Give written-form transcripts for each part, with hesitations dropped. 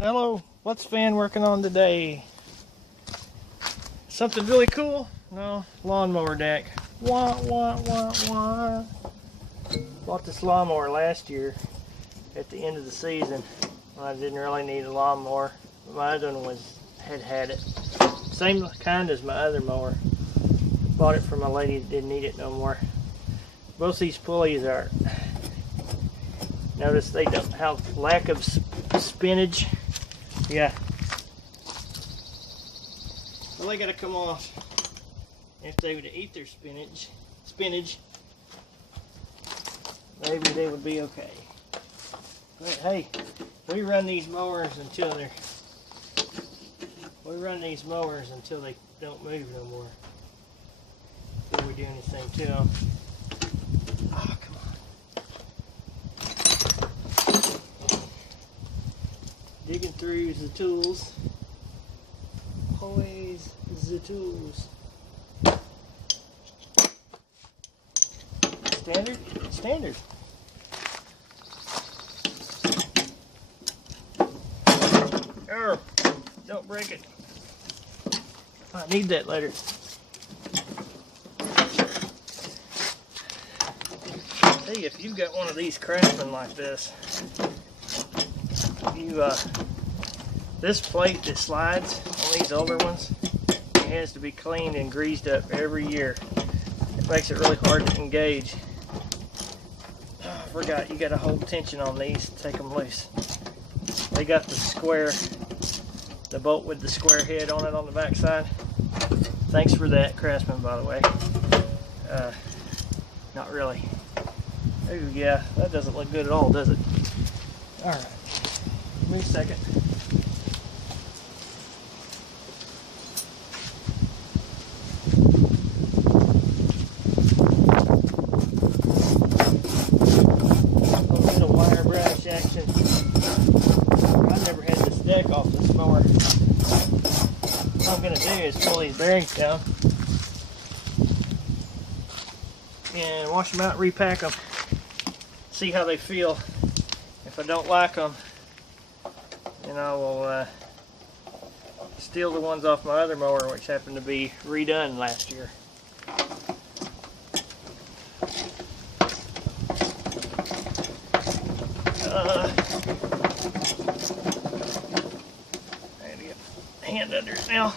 Hello, what's Fan working on today? Something really cool? No, lawnmower deck. Wah, wah, wah, wah. Bought this lawnmower last year at the end of the season when I didn't really need a lawnmower. My other one had it. Same kind as my other mower. Bought it from a lady that didn't need it no more. Both these pulleys are, notice they don't have lack of spinach. Yeah. Well, they gotta come off. If they would eat their spinach, maybe they would be okay. But hey, we run these mowers until they don't move no more. Before we do anything to them. Oh, come on. Digging through the tools. Always the tools. Standard. Oh, don't break it. I need that later. Hey, if you've got one of these Craftsman like this, this plate that slides on these older ones, it has to be cleaned and greased up every year. It makes it really hard to engage. Oh, I forgot, you got to hold tension on these to take them loose. They got the bolt with the square head on it on the back side. Thanks for that, Craftsman, by the way. Not really. Oh yeah, that doesn't look good at all, does it? Alright, give me a second. A little bit of wire brush action. I never had this deck off this mower. What I'm going to do is pull these bearings down and wash them out and repack them. See how they feel. If I don't like them, then I will steal the ones off my other mower, which happened to be redone last year. I gotta get my hand under it now.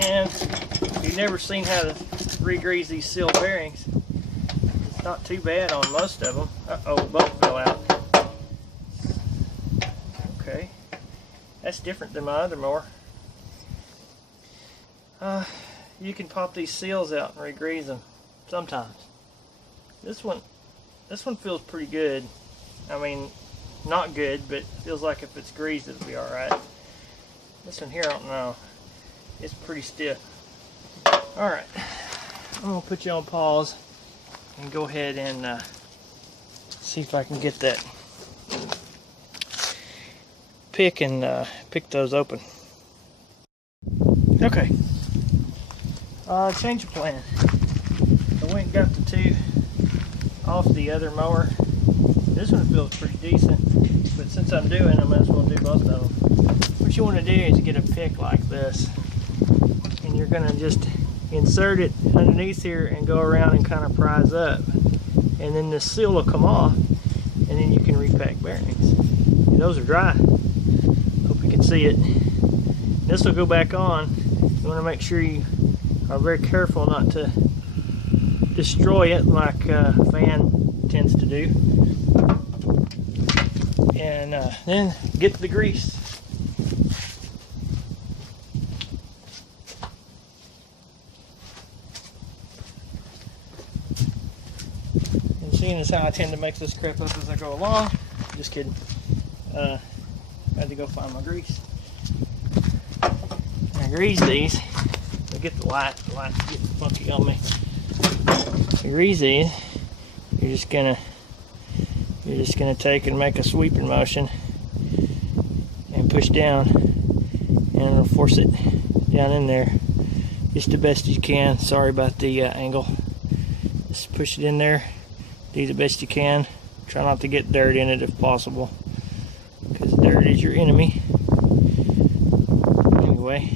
And if you've never seen how to re-grease these seal bearings, it's not too bad on most of them. Uh-oh, the bolt fell out. Okay, that's different than my other mower. You can pop these seals out and re-grease them sometimes. This one feels pretty good. I mean, not good, but feels like if it's greased it'll be alright. This one here, I don't know. It's pretty stiff. Alright, I'm going to put you on pause and go ahead and see if I can get that pick those open. Okay, change of plan. I went and got the two off the other mower. This one feels pretty decent, but since I'm doing, I might as well do both of them. What you want to do is get a pick like this, and you're going to just insert it underneath here and go around and kind of prise up, and then the seal will come off, and then you can repack bearings. And those are dry. Hope you can see it. This will go back on. You want to make sure you are very careful not to destroy it like Fan tends to do. And then get the grease. And seeing as how I tend to make this crap up as I go along, just kidding. I had to go find my grease. I grease these. I get the light. The light's getting funky on me. You grease these. You're just gonna take and make a sweeping motion and push down, and it'll force it down in there just the best you can. Sorry about the angle. Just push it in there, do the best you can. Try not to get dirt in it if possible. because dirt is your enemy. Anyway,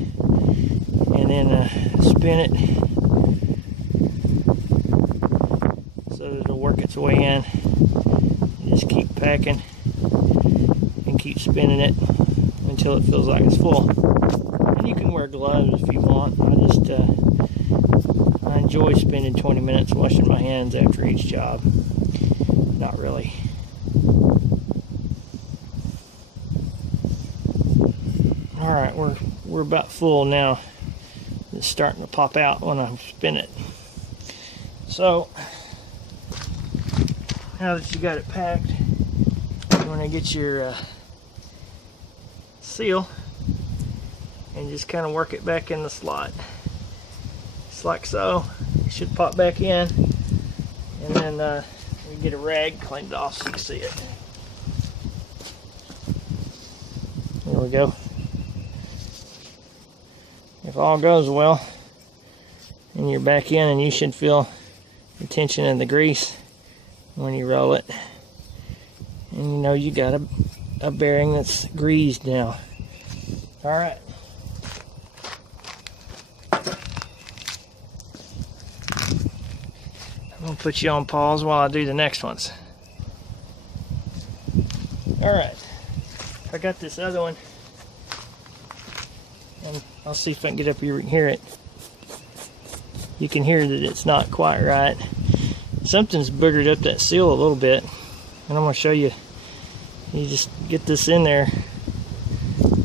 and then spin it so that it'll work its way in. Just keep packing and keep spinning it until it feels like it's full. And you can wear gloves if you want. I enjoy spending 20 minutes washing my hands after each job. Not really. Alright, we're about full now. It's starting to pop out when I spin it. So now that you got it packed, you want to get your seal and just kind of work it back in the slot. Just like so. It should pop back in, and then we get a rag cleaned off so you can see it. There we go. If all goes well, and you're back in, and you should feel the tension in the grease when you roll it. And you know you got a bearing that's greased now. Alright. I'm going to put you on pause while I do the next ones. Alright. I got this other one. And I'll see if I can get up here and hear it. You can hear that it's not quite right. Something's boogered up that seal a little bit. And I'm going to show you. You just get this in there.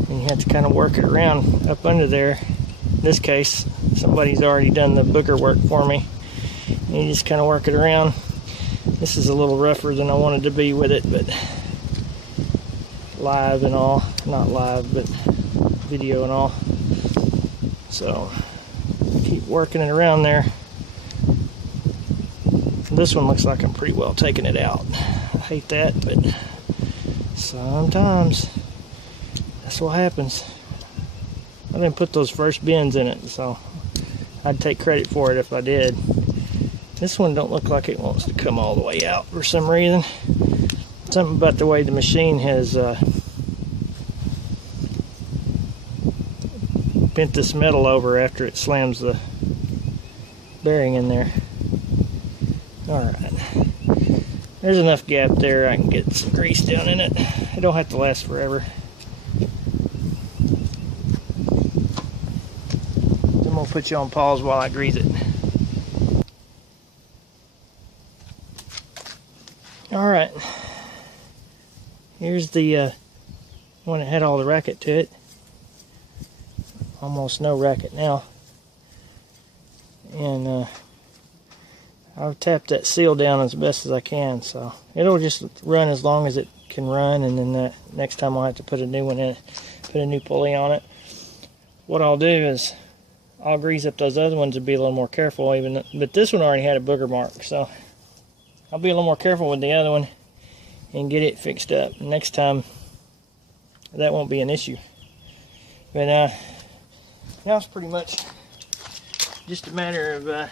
And you have to kind of work it around up under there. In this case, somebody's already done the booger work for me. And you just kind of work it around. This is a little rougher than I wanted to be with it, but live and all. Not live, but video and all. So keep working it around there. This one looks like I'm pretty well taking it out. I hate that, but sometimes that's what happens. I didn't put those first bends in it, so I'd take credit for it if I did. This one don't look like it wants to come all the way out for some reason. Something about the way the machine has bent this metal over after it slams the bearing in there. Alright. There's enough gap there I can get some grease down in it. It don't have to last forever. I'm going to put you on pause while I grease it. Alright. Here's the one that had all the racket to it. Almost no racket now. And I've tapped that seal down as best as I can, so it'll just run as long as it can run, and then next time I'll have to put a new one in, put a new pulley on it. What I'll do is I'll grease up those other ones and be a little more careful, but this one already had a booger mark, so I'll be a little more careful with the other one and get it fixed up. Next time that won't be an issue. But now it's pretty much just a matter of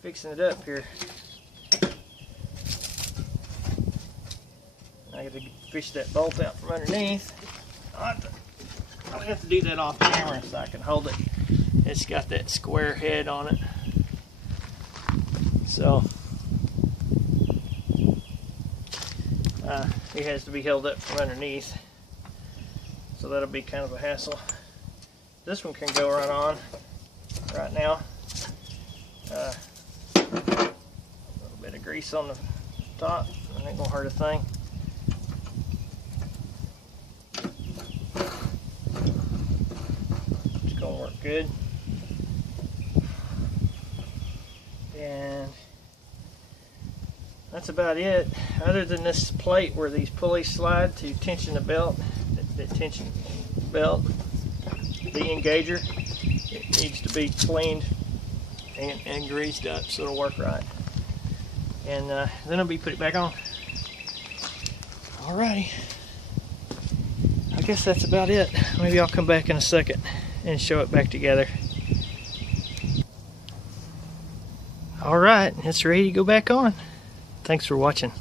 fixing it up here. I got to fish that bolt out from underneath. I'll have to do that off camera so I can hold it. It's got that square head on it. So it has to be held up from underneath. So that'll be kind of a hassle. This one can go right on right now. A little bit of grease on the top. It ain't gonna hurt a thing. It's gonna work good. And that's about it. Other than this plate where these pulleys slide to tension the belt, that tension belt, the engager, it needs to be cleaned and greased up so it'll work right. And then I'll put it back on. Alrighty. I guess that's about it. Maybe I'll come back in a second and show it back together. Alright, it's ready to go back on. Thanks for watching.